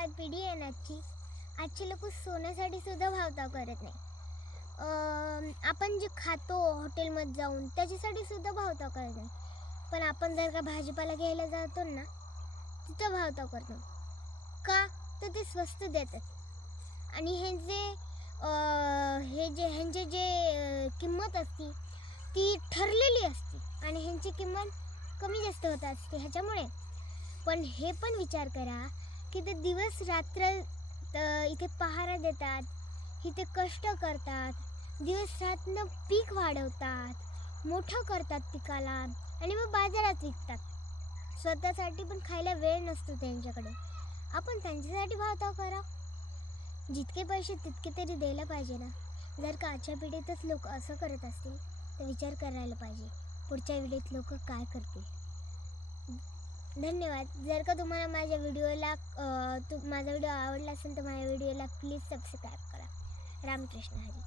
काय पिढी आहे ना आजची लोक सोन्यासाठी सुद्धा भावताव करत नाही. आपण जे खातो हॉटेलमध्ये जाऊन त्याच्यासाठी सुद्धा भावताव करत नाही. पण आपण जर का भाजीपाला घ्यायला जातो ना तिथं भावताव करतो. का तर ते स्वस्त देतात आणि ह्यांचे जे किंमत असते ती ठरलेली असते आणि ह्यांची किंमत कमी जास्त होत असते ह्याच्यामुळे. पण हे पण विचार करा की ते दिवस रात्र इथे पहारा देतात, इथे कष्ट करतात, दिवस रात्र पीक वाढवतात, मोठं करतात पिकाला आणि मग बाजारात विकतात. स्वतःसाठी पण खायला वेळ नसतो त्यांच्याकडे. आपण त्यांच्यासाठी भावताव करा. जितके पैसे तितके तरी द्यायला पाहिजे ना. जर का आजच्या पिढीतच लोक असं करत असतील तर विचार करायला पाहिजे पुढच्या पिढीत लोक काय करतील. धन्यवाद. जर का तुम्हाला माझ्या व्हिडिओ आवडला असेल तर माझ्या व्हिडिओला प्लीज सबस्क्राईब करा. रामकृष्ण हरी.